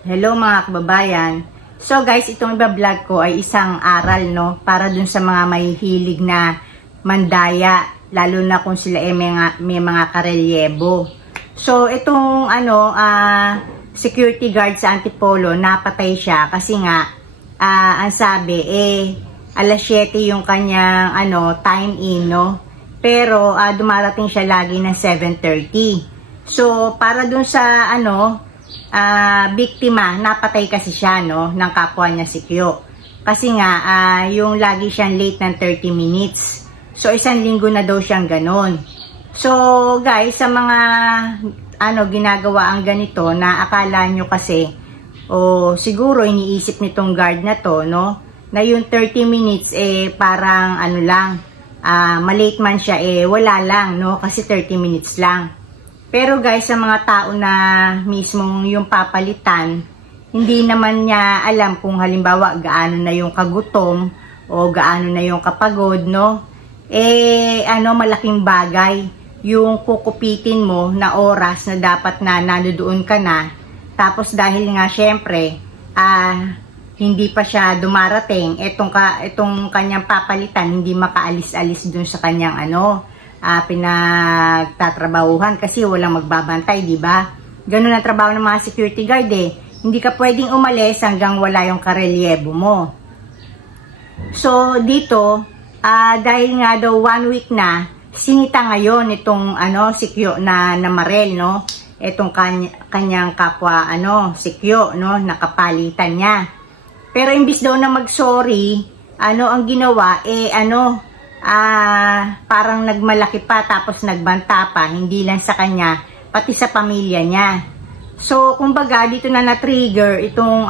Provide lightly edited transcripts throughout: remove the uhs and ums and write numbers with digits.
Hello mga kababayan. So guys, itong iba-vlog ko ay isang aral, no, para dun sa mga may hilig na mandaya, lalo na kung sila ay may mga karelyebo. So itong security guard sa Antipolo, napatay siya kasi nga ang sabi alas 7 yung kanyang time in, no. Pero dumarating siya lagi ng 7:30. So para dun sa biktima, napatay kasi siya, no, ng kapwa niya si Kyo. Kasi nga yung lagi siyang late ng 30 minutes. So isang linggo na daw siyang ganon. So guys, sa mga ginagawa ang ganito na akala nyo kasi siguro iniisip nitong guard na to, no, na yung 30 minutes parang malate man siya, wala lang, no, kasi 30 minutes lang. Pero guys, sa mga tao na mismong yung papalitan, hindi naman niya alam kung halimbawa gaano na yung kagutom o gaano na yung kapagod, no? Malaking bagay yung kukupitin mo na oras na dapat na nandoon ka na. Tapos dahil nga syempre, hindi pa siya dumarating, itong kanyang papalitan, hindi makaalis-alis dun sa kanyang pinagtatrabahuhan kasi walang magbabantay, di ba? Ganun ang trabaho ng mga security guard Hindi ka pwedeng umalis hanggang wala yung karelyebo mo. So dito, dahil nga daw 1 week na, sinita ngayon itong si Kyo na namarel, no? Itong kanyang kapwa si Kyo, no, nakapalitan niya. Pero imbis daw na mag-sorry, ang ginawa parang nagmalaki pa tapos nagbanta pa, hindi lang sa kanya, pati sa pamilya niya. So kumbaga dito na na-trigger itong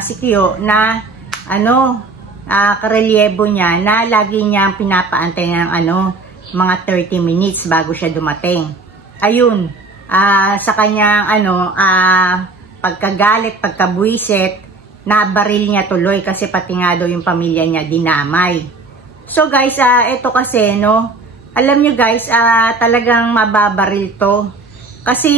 si Kyo na karelyebo niya na lagi niyang pinapaantay ng mga 30 minutes bago siya dumating. Ayun, sa kanyang pagkagalit, pagkabuisit, nabaril niya tuloy kasi pati nga daw yung pamilya niya dinamay. So guys, ito kasi, no, alam nyo guys, talagang mababaril to. Kasi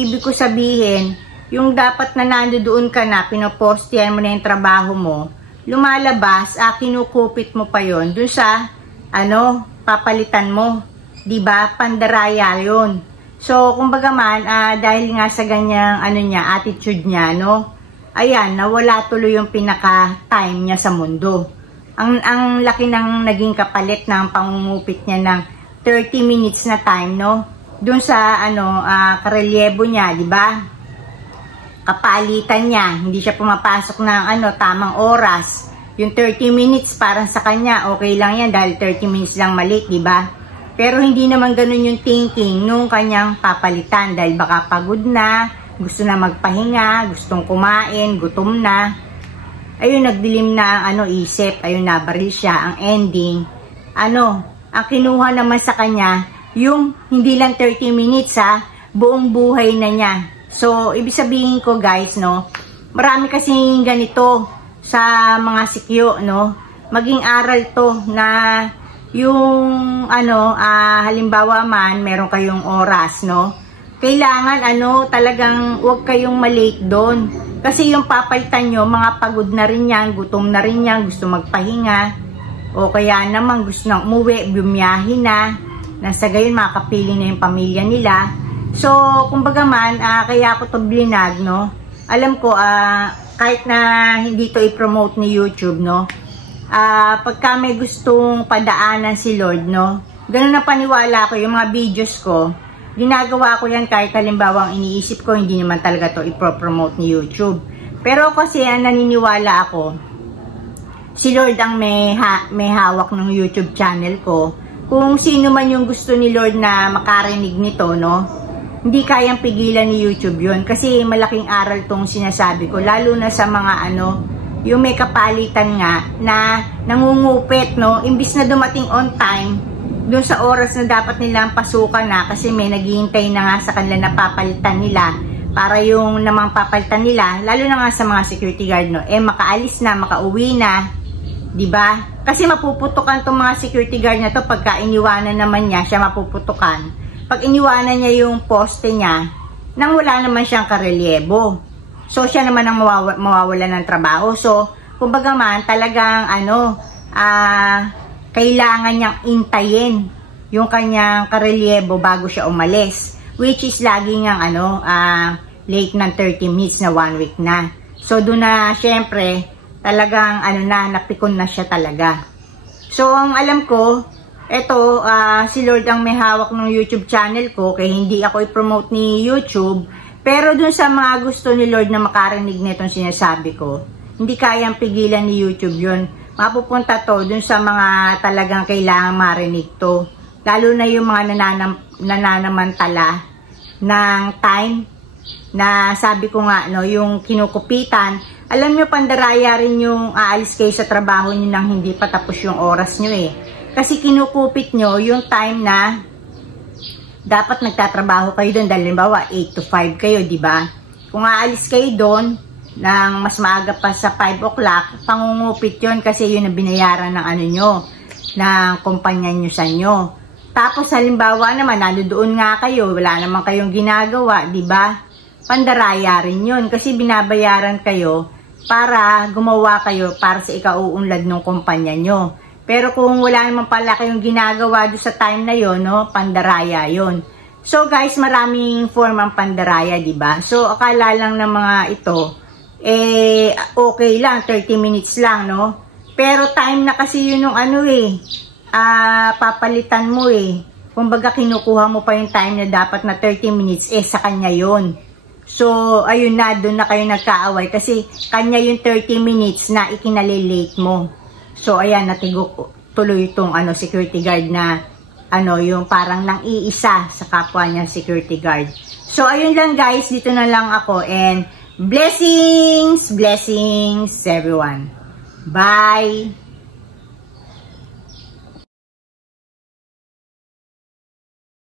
ibig ko sabihin, yung dapat na nandoon ka na, pinopostihan mo na yung trabaho mo, lumalabas, kinukupit mo pa yon dun sa, papalitan mo. Diba? Pandaraya yun. So, kumbaga man, dahil nga sa ganyang, attitude niya, no, ayan, nawala tuloy yung pinaka-time niya sa mundo. Ang laki ng naging kapalit ng pangungupit niya ng 30 minutes na time, no? Doon sa karelyebo niya, di ba? Kapalitan niya, hindi siya pumapasok ng tamang oras. Yung 30 minutes parang sa kanya okay lang yan dahil 30 minutes lang malate, di ba? Pero hindi naman ganun yung thinking nung kanyang papalitan dahil baka pagod na, gusto na magpahinga, gustong kumain, gutom na. Ayun, nagdilim na ang isip, ayun, nabaril siya. Ang ending, ang kinuha naman sa kanya, yung hindi lang 30 minutes buong buhay na niya. So, ibig sabihin ko guys, no, marami kasing ganito sa mga sikyo, no, maging aral to na yung, halimbawa man, meron kayong oras, no, kailangan, talagang huwag kayong malate doon. Kasi yung papalitan nyo, mga pagod na rin yan, gutom na rin yan, gusto magpahinga, o kaya naman gusto nang umuwi, bumiyahin na, nasa gayon makakapiling na yung pamilya nila. So, kumbaga man, kaya ako to blinag, no, alam ko, kahit na hindi to i-promote ni YouTube, no, pagka may gustong padaanan si Lord, no, ganun na paniwala ko, yung mga videos ko, ginagawa ko yan kahit halimbawa ang iniisip ko hindi naman talaga to i-promote ni YouTube. Pero kasi naniniwala ako, si Lord ang may hawak ng YouTube channel ko. Kung sino man yung gusto ni Lord na makarinig nito, no, hindi kayang pigilan ni YouTube yun. Kasi malaking aral tong sinasabi ko, lalo na sa mga yung may kapalitan nga na nangungupit, no, imbis na dumating on time, doon sa oras na dapat nilang pasukan na kasi may naghihintay na nga sa kanila na papalitan nila para yung namang papalitan nila, lalo na nga sa mga security guard, no, makaalis na, makauwi na, diba? Kasi mapuputukan tong mga security guard na to pagka iniwanan naman niya, siya mapuputukan. Pag iniwanan niya yung poste niya, nang wala naman siyang karelyebo. So, siya naman ang mawawala ng trabaho. So, kumbaga man, talagang, kailangan niyang intayin yung kanyang karelyebo bago siya umalis. Which is laging ang, late ng 30 minutes na 1 week na. So, doon na, syempre, talagang, napikon na siya talaga. So, ang alam ko, eto, si Lord ang may hawak ng YouTube channel ko, kaya hindi ako i-promote ni YouTube. Pero dun sa mga gusto ni Lord na makarinig nitong sinasabi ko, hindi kayang pigilan ni YouTube yun. Mapupunta to dun sa mga talagang kailangan marinig to. Lalo na yung mga nananamantala ng time na sabi ko nga, no, yung kinukupitan. Alam nyo, pandaraya rin yung aalis kayo sa trabaho nyo nang hindi pa tapos yung oras nyo eh. Kasi kinukupit nyo yung time na dapat nagtatrabaho kayo doon. Dahil halimbawa 8 to 5 kayo, di ba? Kung aalis kayo doon ng mas maaga pa sa 5 o'clock, pangungupit yun kasi yun ang binayaran ng ng kumpanya nyo sa inyo. Tapos halimbawa naman, doon nga kayo, wala naman kayong ginagawa, di ba? Pandaraya rin yun kasi binabayaran kayo para gumawa kayo para sa ikauunlad ng kumpanya nyo. Pero kung wala naman pala kayong ginagawa doon sa time na yon, no, pandaraya yon. So guys, maraming form ang pandaraya, di ba? So akala lang ng mga ito, okay lang, 30 minutes lang, no? Pero time na kasi yun ng papalitan mo eh. Kumbaga kinukuha mo pa yung time na dapat na 30 minutes, sa kanya yon. So ayun na, doon na kayo nagkaaway kasi kanya yung 30 minutes na ikinalilate mo. So, ayan, natigok tuloy itong security guard na yung parang nang iisa sa kapwa niya security guard. So, ayun lang guys, dito na lang ako and blessings everyone. Bye!